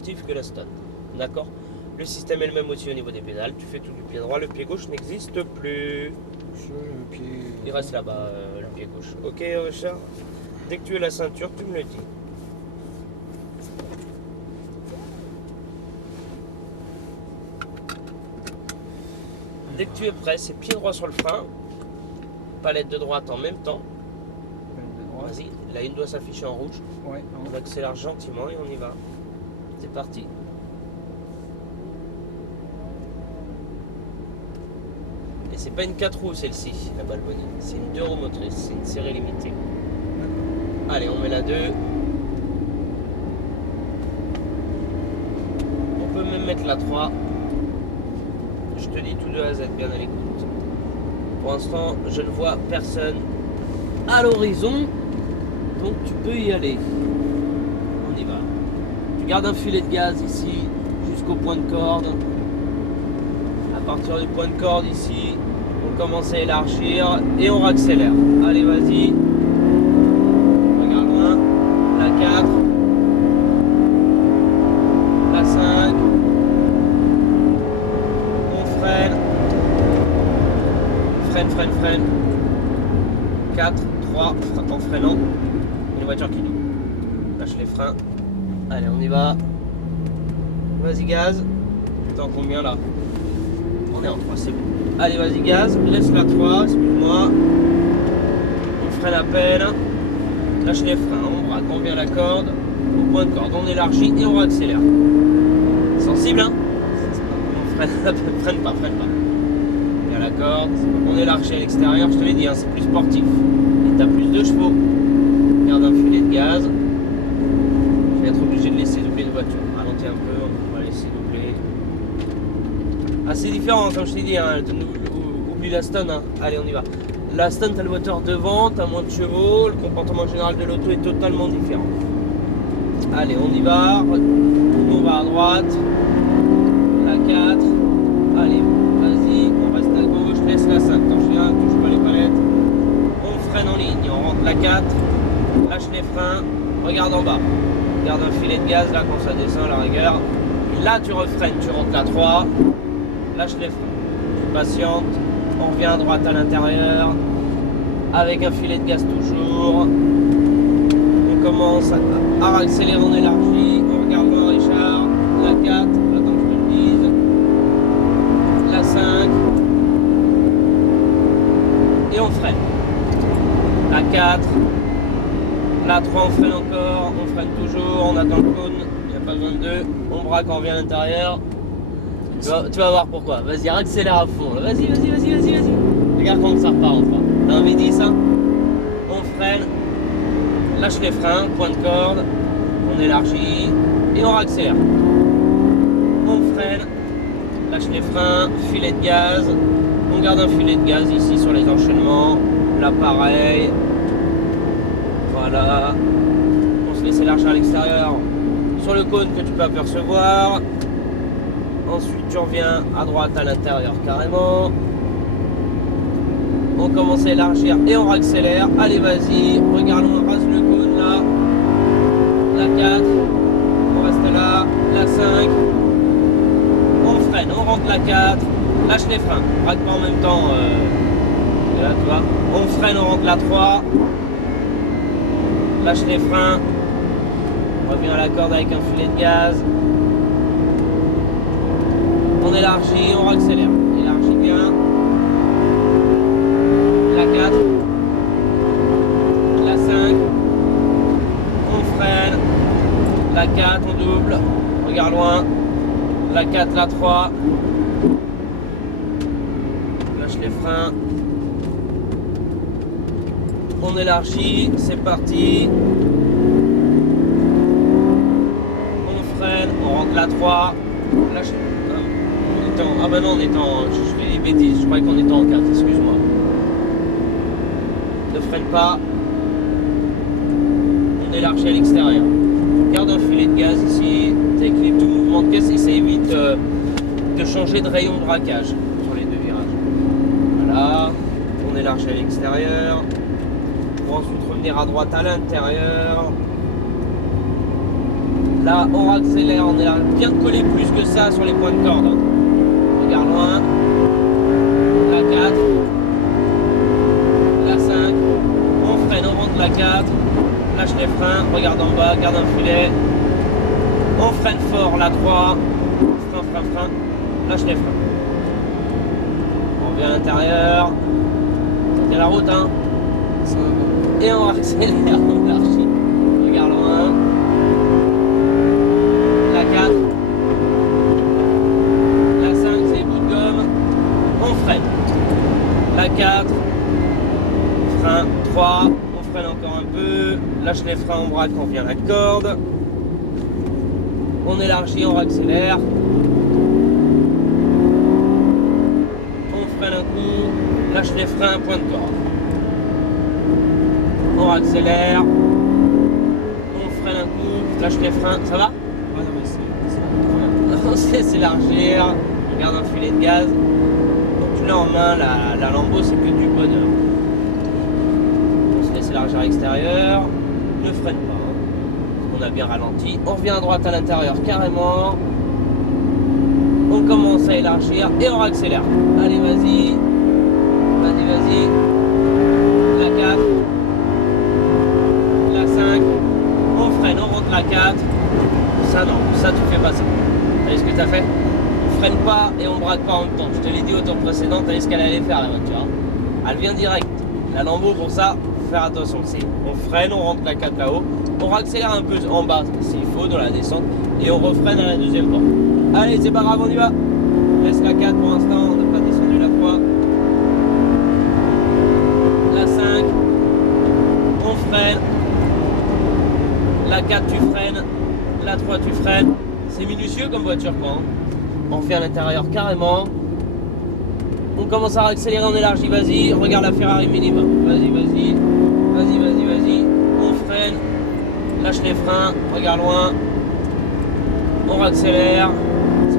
que la stone. D'accord. Le système est le même aussi au niveau des pédales. Tu fais tout du pied droit, le pied gauche n'existe plus. Le pied. Il reste là-bas, le pied gauche. Ok, Richard. Dès que tu as la ceinture, tu me le dis. Dès que tu es prêt, c'est pied droit sur le frein. Palette de droite en même temps. Vas-y, la une doit s'afficher en rouge. Ouais, On accélère gentiment et on y va. C'est parti. Et c'est pas une 4 roues celle-ci, la Balboni. C'est une 2 roues motrices, c'est une série limitée. Allez, on met la 2. On peut même mettre la 3. Je te dis tout de A à Z, bien à l'écoute. Pour l'instant, je ne vois personne à l'horizon. Donc tu peux y aller. On y va. Tu gardes un filet de gaz ici jusqu'au point de corde. À partir du point de corde ici, on commence à élargir et on accélère. Allez, vas-y. Regarde loin. La 4. La 5. On freine. Freine. 4, 3, en freinant. Une voiture qui double. Lâche les freins. Allez, on y va. Vas-y, gaz. T'es en combien là? On est en 3, c'est bon. Allez, vas-y, gaz. Laisse la 3, excuse-moi. On freine à peine. Lâche les freins. On braque, on vient à la corde. Au point de corde, on élargit et on accélère. Sensible, hein? On freine pas. Viens à la corde. On élargit à l'extérieur. Je te l'ai dit, hein, c'est plus sportif. Et t'as plus de chevaux. Garde un filet de gaz. Je vais être obligé de laisser doubler une voiture. Ralentis un peu, on va laisser doubler. Ah, c'est différent, comme je t'ai dit, hein. Oublie la stone. Hein. Allez, on y va. La stone, t'as le moteur devant, t'as moins de chevaux. Le comportement général de l'auto est totalement différent. Allez, on y va. On va à droite. La 4. Allez, vas-y, on reste à gauche. Laisse la 5. Attention, touche pas les palettes. On freine en ligne. On rentre la 4. Lâche les freins, regarde en bas. Garde un filet de gaz là quand ça descend à la rigueur. Là tu refreines, tu rentres la 3. Lâche les freins. Tu patientes. On revient à droite à l'intérieur. Avec un filet de gaz toujours. On commence à accélérer, on élargit. On regarde loin, Richard. La 4. Attends que je te le dise. La 5. Et on freine. La 4. La 3, on freine encore, on freine toujours, on attend le cône, il n'y a pas besoin de 2, on braque, on revient à l'intérieur. Tu vas voir pourquoi. Vas-y, accélère à fond. Vas-y. Regarde quand ça repart enfin. T'as un V10, hein? On freine, lâche les freins, point de corde, on élargit et on accélère. On freine, lâche les freins, filet de gaz, on garde un filet de gaz ici sur les enchaînements, l'appareil. Voilà, on se laisse élargir à l'extérieur sur le cône que tu peux apercevoir. Ensuite tu reviens à droite à l'intérieur carrément. On commence à élargir et on accélère. Allez, vas-y, regarde, on rase le cône là. La 4, on reste là. La 5, on freine, on rentre la 4. Lâche les freins, braque pas en même temps. Là, tu vois. On freine, on rentre la 3. Lâche les freins, on revient à la corde avec un filet de gaz, on élargit, on accélère, élargit bien, la 4, la 5, on freine, la 4, on double, regarde loin, la 4, la 3, lâche les freins, on élargit, c'est parti. On freine, on rentre la 3. Lâche. Ah bah non, on est en. Je fais des bêtises, je croyais qu'on était en 4, excuse-moi. Ne freine pas. On élargit à l'extérieur. Garde un filet de gaz ici. Ça équilibre tout mouvement de caisse et ça évite de changer de rayon de braquage sur les 2 virages. Voilà. On élargit à l'extérieur. Pour ensuite revenir à droite à l'intérieur. Là, on accélère, on est là bien collé plus que ça sur les points de corde. Regarde loin. La 4. La 5. On freine, on rentre la 4. Lâche les freins, regarde en bas, garde un filet. On freine fort, la 3. Frein. Lâche les freins. On revient à l'intérieur. C'est la route, hein. Et on accélère, on l'archi. Regarde loin. La 4. La 5, c'est les bouts de gomme. On freine. La 4. Frein 3. On freine encore un peu. Lâche les freins, on braque, on revient à la corde. On élargit, on accélère. On freine un coup. Lâche les freins, point de corde. On accélère. On freine un coup. Lâche les freins. Ça va? On sait s'élargir, on garde un filet de gaz. Donc tu l'as en main, la Lambo c'est que du bonheur. On se laisse élargir à l'extérieur, ne freine pas, hein. On a bien ralenti. On revient à droite à l'intérieur carrément. On commence à élargir et on accélère. Allez vas-y, vas-y. La 4, la 5, on freine, on rentre la 4. Ça non, ça tu fais pas ça. T'as vu ce que t'as fait? On freine pas et on braque pas en même temps. Je te l'ai dit au tour précédent, t'as vu ce qu'elle allait faire la voiture. Elle vient direct. La Lambo pour ça, faut faire attention. On freine, on rentre la 4 là-haut, on accélère un peu en bas s'il faut dans la descente et on refreine à la deuxième porte. Allez, c'est pas grave, on y va. Laisse la 4 pour l'instant, on n'a pas descendu la 3. La 5, on freine. La 4 tu freines. La 3 tu freines. C'est minutieux comme voiture quoi. Hein. On fait à l'intérieur carrément. On commence à accélérer, on élargit, vas-y, regarde la Ferrari minimum. Vas-y. On freine, lâche les freins, regarde loin. On accélère.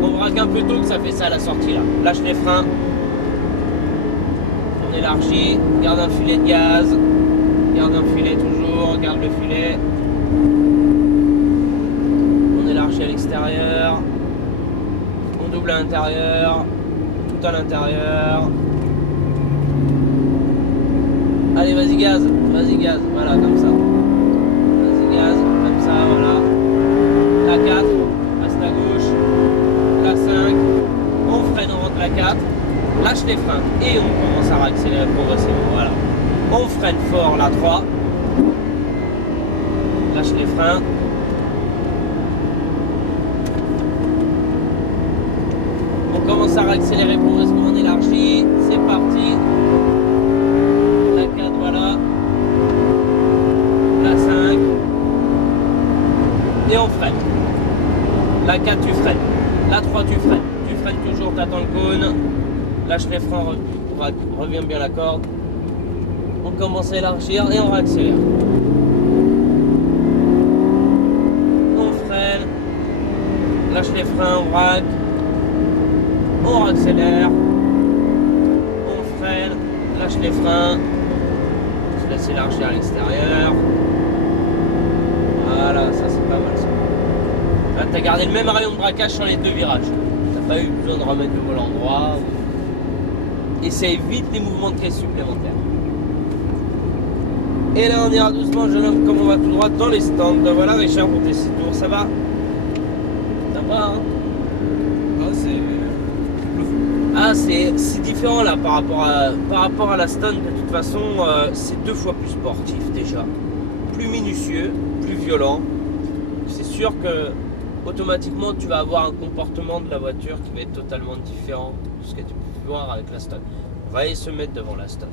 On braque un peu tôt que ça fait ça à la sortie là. Lâche les freins. On élargit, garde un filet de gaz. Garde un filet toujours, garde le filet. À l'extérieur, on double à l'intérieur, tout à l'intérieur. Allez, vas-y gaz, voilà, comme ça. Vas-y gaz, comme ça, voilà. La 4, reste à gauche. La 5, on freine, on rentre la 4. Lâche les freins et on commence à accélérer progressivement, voilà. On freine fort la 3. Lâche les freins. On commence à accélérer progressivement, on élargit, c'est parti. La 4, voilà. La 5. Et on freine. La 4, tu freines. La 3, tu freines. Tu freines toujours, t'attends le cône. Lâche les freins, reviens bien la corde. On commence à élargir et on accélère. On freine. Lâche les freins, on braque. On accélère, on freine, lâche les freins, on se laisse élargir à l'extérieur. Voilà, ça c'est pas mal ça. Là tu as gardé le même rayon de braquage sur les deux virages. T'as pas eu besoin de remettre le volant droit. Et ça évite les mouvements de caisse supplémentaires. Et là on ira doucement, jeune homme, comme on va tout droit dans les stands. Voilà Richard pour tes 6 tours, ça va? Ça va hein? Ah, c'est différent là par rapport à la Stone. De toute façon, c'est 2 fois plus sportif déjà, plus minutieux, plus violent. C'est sûr que automatiquement tu vas avoir un comportement de la voiture qui va être totalement différent de ce que tu peux voir avec la Stone. On va aller se mettre devant la Stone.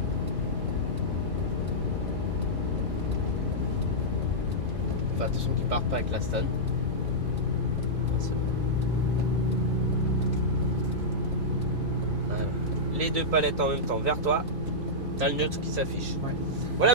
Fais attention qu'il ne parte pas avec la Stone. Les 2 palettes en même temps vers toi. T'as le neutre qui s'affiche. Ouais.